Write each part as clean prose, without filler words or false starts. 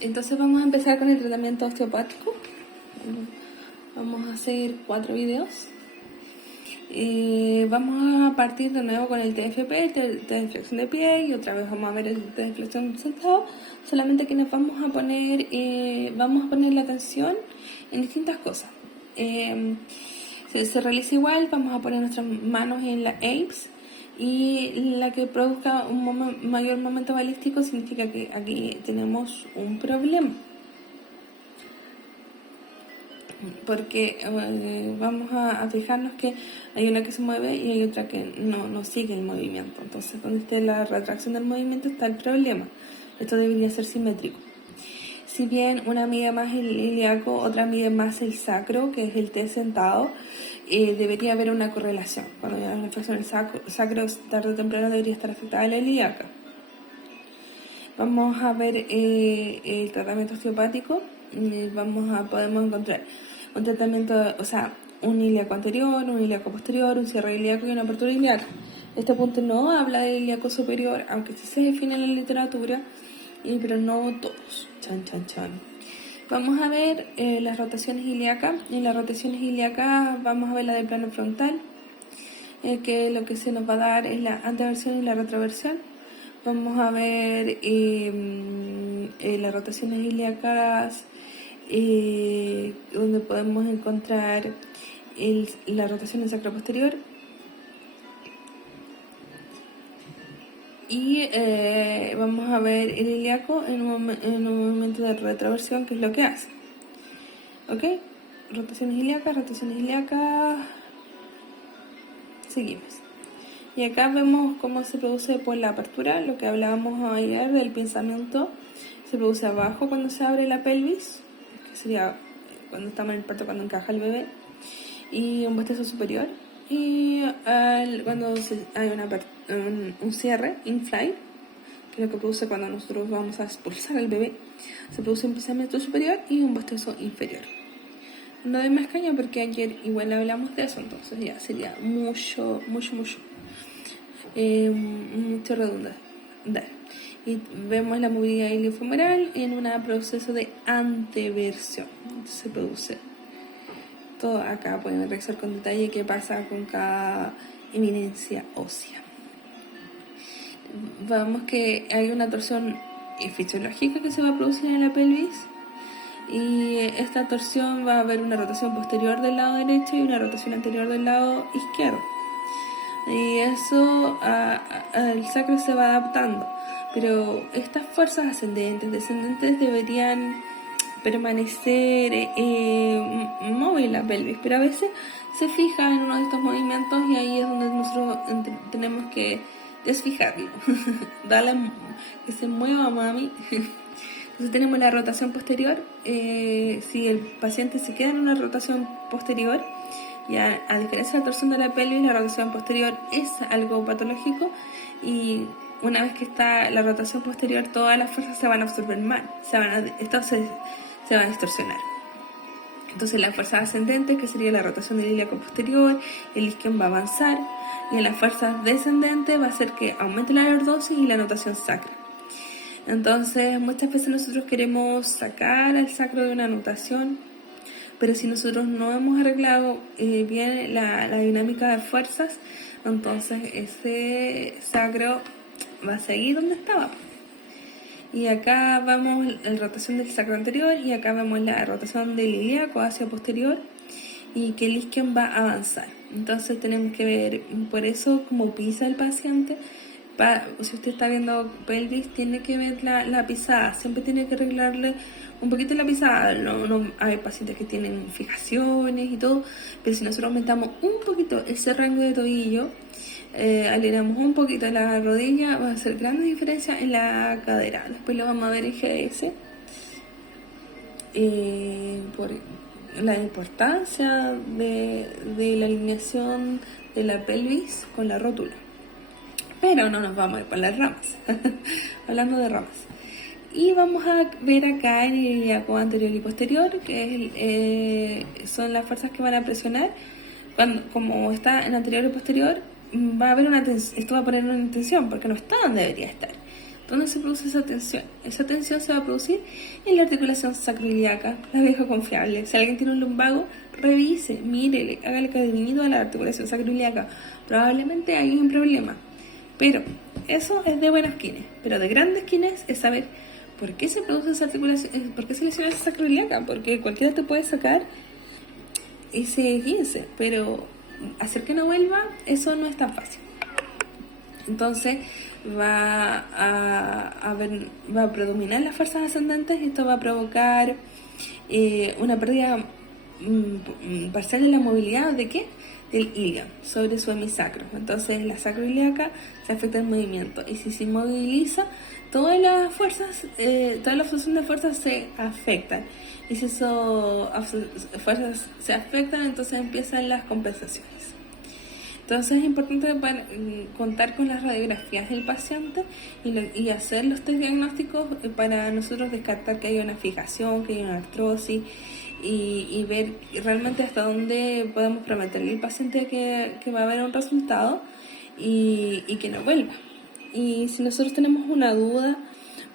Entonces vamos a empezar con el tratamiento osteopático. Vamos a hacer 4 videos. Vamos a partir de nuevo con el TFP, el test de flexión de pie, y otra vez vamos a ver el test de flexión sentado. Solamente que nos vamos a poner la atención en distintas cosas. Se realiza igual, vamos a poner nuestras manos en la apes, y la que produzca un mayor momento balístico significa que aquí tenemos un problema. Porque vamos a fijarnos que hay una que se mueve y hay otra que no sigue el movimiento. Entonces, donde esté la retracción del movimiento está el problema. Esto debería ser simétrico. Si bien una mide más el ilíaco, otra mide más el sacro, que es el T sentado, debería haber una correlación. Cuando hay una flexión del sacro, tarde o temprano debería estar afectada la ilíaca. Vamos a ver el tratamiento osteopático. Podemos encontrar un tratamiento, un ilíaco anterior, un ilíaco posterior, un cierre ilíaco y una apertura ilíaca. Este punto no habla del ilíaco superior, aunque sí se define en la literatura, pero no todos. Vamos a ver las rotaciones ilíacas. En las rotaciones ilíacas vamos a ver la del plano frontal, que lo que se nos va a dar es la anteversión y la retroversión. Vamos a ver las rotaciones ilíacas, donde podemos encontrar la rotación del sacro posterior. Y vamos a ver el ilíaco en un movimiento de retroversión, que es lo que hace. ¿Ok? Rotaciones ilíacas. Seguimos. Y acá vemos cómo se produce por la apertura, lo que hablábamos ayer del pinzamiento. Se produce abajo cuando se abre la pelvis, que sería cuando estamos en el parto, cuando encaja el bebé, y un bostezo superior. Y cuando hay un cierre, in-flight, que es lo que produce cuando nosotros vamos a expulsar al bebé, se produce un pinzamiento superior y un bostezo inferior. No doy más caña porque ayer igual hablamos de eso, entonces ya sería mucho redundar. Y vemos la movilidad iliofemoral en un proceso de anteversión. Entonces se produce todo acá. Pueden revisar con detalle qué pasa con cada eminencia ósea. Vemos que hay una torsión fisiológica que se va a producir en la pelvis, y esta torsión va a haber una rotación posterior del lado derecho y una rotación anterior del lado izquierdo. Y eso el sacro se va adaptando, pero estas fuerzas ascendentes, descendentes deberían permanecer móvil la pelvis, pero a veces se fija en uno de estos movimientos y ahí es donde nosotros tenemos que desfijarlo. Dale que se mueva, mami. Entonces tenemos la rotación posterior. Si el paciente se queda en una rotación posterior, ya a diferencia de la torsión de la pelvis, la rotación posterior es algo patológico, y una vez que está la rotación posterior, todas las fuerzas se van a absorber mal, esto se va a distorsionar. Entonces la fuerza ascendente, que sería la rotación del ilíaco posterior, el isquion va a avanzar, y en la fuerza descendente va a hacer que aumente la lordosis y la notación sacra. Entonces muchas veces nosotros queremos sacar al sacro de una notación, pero si nosotros no hemos arreglado bien la dinámica de fuerzas, entonces ese sacro va a seguir donde estaba. Y acá vemos la rotación del sacro anterior, y acá vemos la rotación del ilíaco hacia posterior, y que el isquion va a avanzar. Entonces tenemos que ver, por eso, cómo pisa el paciente. Si usted está viendo pelvis, tiene que ver la pisada, siempre tiene que arreglarle un poquito la pisada. No hay pacientes que tienen fijaciones y todo, pero si nosotros aumentamos un poquito ese rango de tobillo, alineamos un poquito la rodilla, va a hacer gran diferencia en la cadera. Después lo vamos a ver en GS, por la importancia de la alineación de la pelvis con la rótula. Pero no nos vamos a ir por las ramas. Hablando de ramas. Y vamos a ver acá en el ilíaco anterior y posterior, que son las fuerzas que van a presionar. Como está en anterior y posterior, va a haber esto va a poner una tensión, porque no está donde debería estar. ¿Dónde se produce esa tensión? Esa tensión se va a producir en la articulación sacroiliaca, la vieja confiable. Si alguien tiene un lumbago, revise, mírele, hágale cariñito a la articulación sacroiliaca. Probablemente hay un problema. Pero eso es de buenos quines. Pero de grandes quines es saber por qué se produce esa articulación, por qué se lesiona esa sacroiliaca. Porque cualquiera te puede sacar ese 15, pero hacer que no vuelva, eso no es tan fácil. Entonces va a predominar las fuerzas ascendentes. Esto va a provocar una pérdida parcial de la movilidad ¿de qué? Del ilio sobre su hemisacro. Entonces la sacroiliaca se afecta el movimiento, y si se inmoviliza, todas las fuerzas, toda la absorción de fuerzas se afectan, y si esas fuerzas se afectan, entonces empiezan las compensaciones. Entonces es importante contar con las radiografías del paciente y hacer los test diagnósticos para nosotros descartar que haya una fijación, que haya una artrosis, y ver realmente hasta dónde podemos prometerle al paciente que va a haber un resultado y que no vuelva. Y si nosotros tenemos una duda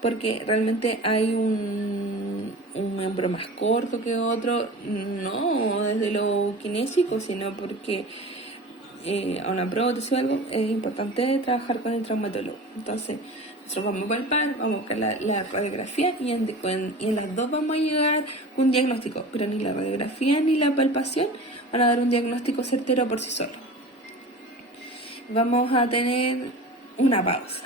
porque realmente hay un miembro más corto que otro, no desde lo kinésico, sino porque a una prótesis o algo, es importante trabajar con el traumatólogo. Entonces nosotros vamos a palpar, vamos a buscar la radiografía, y en las dos vamos a llegar con un diagnóstico, pero ni la radiografía ni la palpación van a dar un diagnóstico certero por sí solo. Vamos a tener una pausa.